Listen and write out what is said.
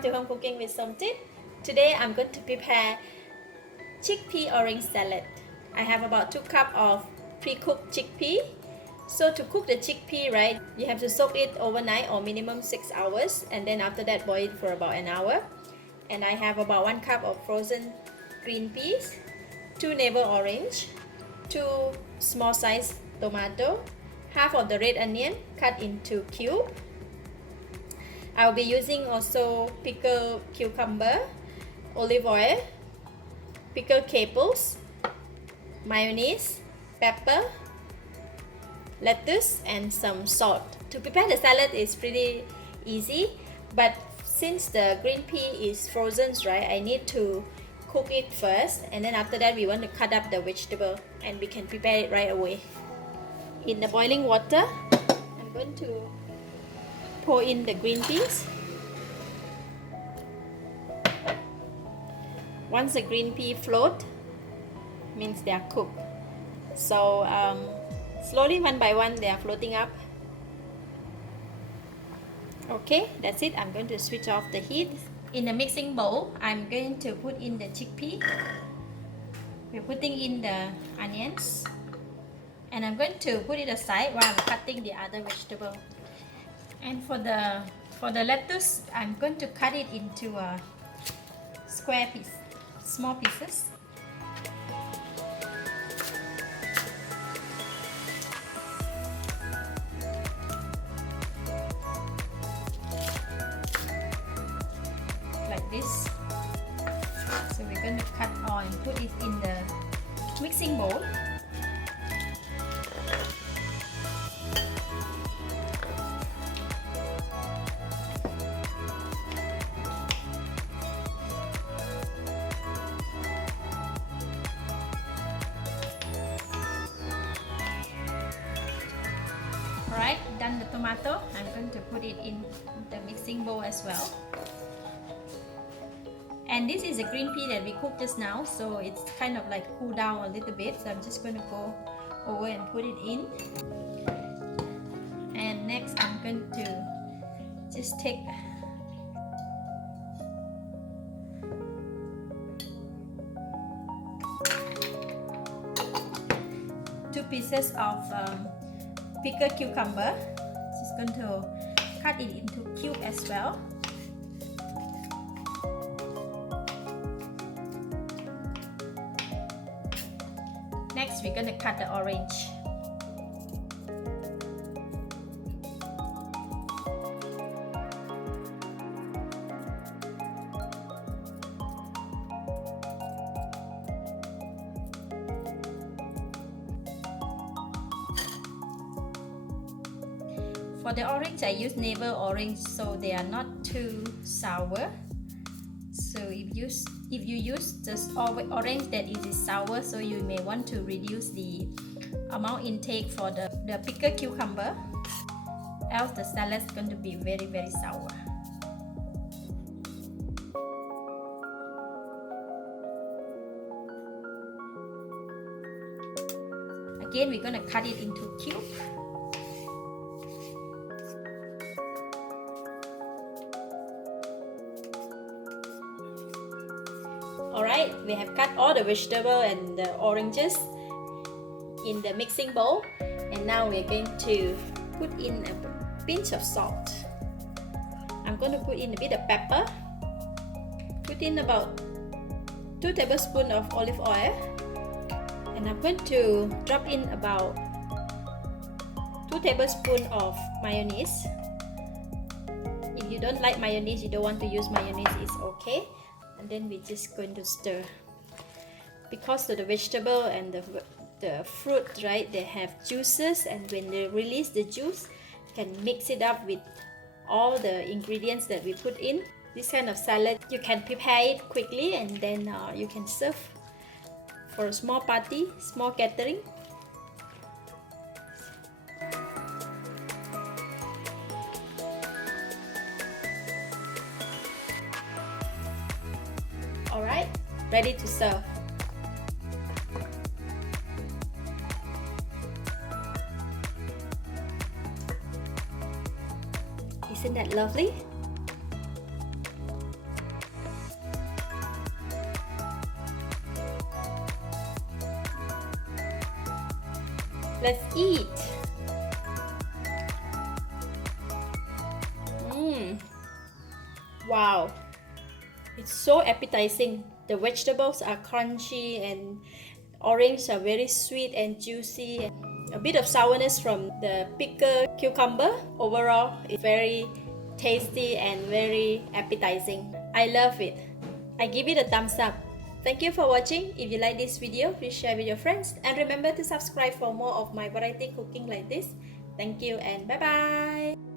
Welcome to Home Cooking with Some Tip. Today I'm going to prepare chickpea orange salad. I have about 2 cups of pre-cooked chickpea. So to cook the chickpea, right, you have to soak it overnight or minimum 6 hours, and then after that boil it for about an hour. And I have about 1 cup of frozen green peas, 2 navel orange, 2 small size tomato, half of the red onion cut into cube. I'll be using also pickled cucumber, olive oil, pickled capers, mayonnaise, pepper, lettuce, and some salt. To prepare the salad is pretty easy, but since the green pea is frozen, right, I need to cook it first, and then after that we want to cut up the vegetable and we can prepare it right away. In the boiling water, I'm going to pour in the green peas. Once the green pea float, means they are cooked. So slowly, one by one, they are floating up. Okay, that's it. I'm going to switch off the heat. In the mixing bowl, I'm going to put in the chickpea. We're putting in the onions, and I'm going to put it aside while I'm cutting the other vegetable. And for the lettuce, I'm going to cut it into a square piece, small pieces. Like this. So we're going to cut all and put it in the mixing bowl. Alright, done the tomato. I'm going to put it in the mixing bowl as well. And this is a green pea that we cooked just now, so it's kind of like cool down a little bit. So I'm just going to go over and put it in. And next I'm going to just take two pieces of pickled cucumber. Just going to cut it into cube as well. Next, we're going to cut the orange. For the orange, I use navel orange, so they are not too sour. So if you use this orange that is sour, so you may want to reduce the amount intake for the pickled cucumber, else the salad is going to be very, very sour. Again, we're going to cut it into cube. Alright, we have cut all the vegetable and the oranges in the mixing bowl, and now we're going to put in a pinch of salt. I'm going to put in a bit of pepper, put in about 2 tablespoons of olive oil, and I'm going to drop in about 2 tablespoons of mayonnaise. If you don't like mayonnaise, you don't want to use mayonnaise, it's okay. And then we're just going to stir. Because of the vegetable and the fruit, right, they have juices, and when they release the juice, you can mix it up with all the ingredients that we put in. This kind of salad, you can prepare it quickly, and then you can serve for a small party, small gathering. Alright, ready to serve. Isn't that lovely? Let's eat. Wow, it's so appetizing. The vegetables are crunchy and orange are very sweet and juicy. A bit of sourness from the pickled cucumber. Overall, it's very tasty and very appetizing. I love it. I give it a thumbs up. Thank you for watching. If you like this video, please share with your friends and remember to subscribe for more of my variety cooking like this. Thank you and bye bye.